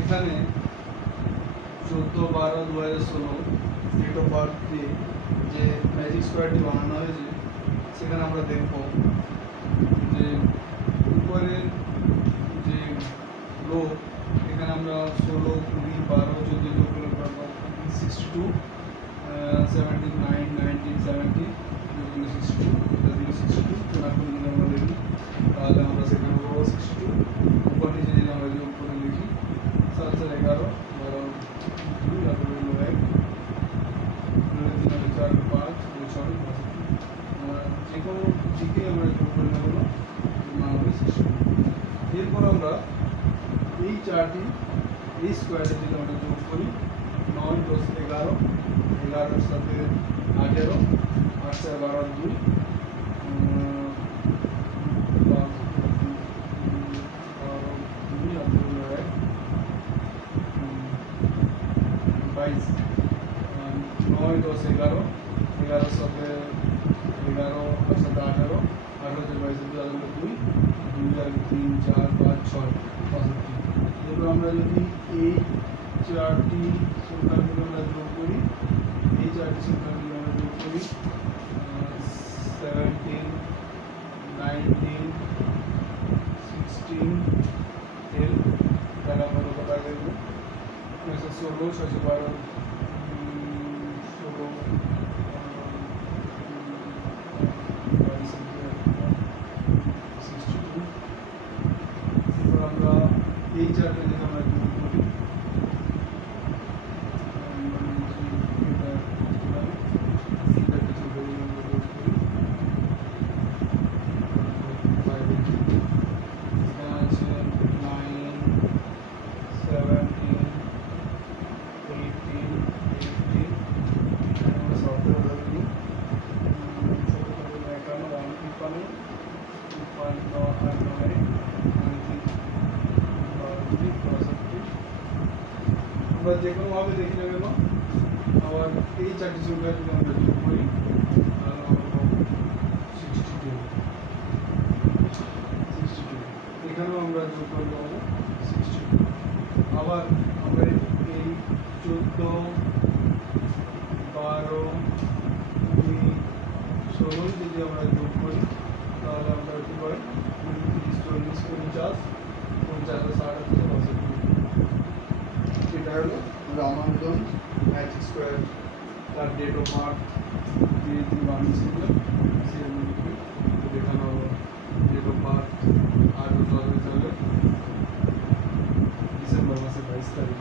এখানে 14/12/2016 date of birth দিয়ে যে ম্যাজিক স্কোয়ারটি বানানো হয়েছে সেখানে আমরা দেখব যে উপরের যে রো এখানে আমরা 16, 20, 12, 14 যোগ করে পাবো 62, 17, 9, 19, 70 যোগ করলে 62, এটা দিলে 62 না করে যদি আমরা লিখি তাহলে আমরা সেখানে পাবো 62। উপর নিচে যদি আমরা যোগ করে লিখি 7, 4, 11, 12, 2, তারপরে হলো 1, 3, 4, 5, 6, 5। যে কোনো দিকে আমরা যোগ করে নেব না হবে 62। এরপর আমরা এই চারটি এই স্কোয়ারে যদি আমরা যোগ করি 9, 10, 11, 11 সাথে 18, 8, 4, 12, 2, 22, 9, 10, 11, 11 সাথে 11, 8 সাথে 18, 18 থেকে 22, 2, 2 আর 3, 4, 5, 6, 65। এরপর আমরা যদি এই চারটি সংখ্যাগুলো আমরা যোগ করি, এই চারটি সংখ্যাগুলো আমরা যোগ করি 17, 19, 16, 10, তাহলে আমরা কত টাকা দেবো 16, 6, 12, 16, 62। এরপর আমরা এই চারটে যদি আমরা যোগ করি আমরা যে কোনোভাবে দেখে নেব না আবার এই চারটি সংখ্যা যদি আমরা যোগ করি তাহলে আমরা পাবো 62। এখানেও আমরা যোগ করে পাবো 62। আবার আমরা এই 14, 12, 20, 16 যদি আমরা যোগ করি তাহলে আমরা কী পাই 20, 30, 40, 50, 50, 60, 65। এটা হলো রামানুজন ম্যাজিক স্কোয়ার তার ডেট অফ বার্থ দিয়ে তিনি বানিয়েছিলেন সেগুলিকে দেখানো হলো। ডেট অফ বার্থ 8 সালে ডিসেম্বর মাসের 22 তারিখ।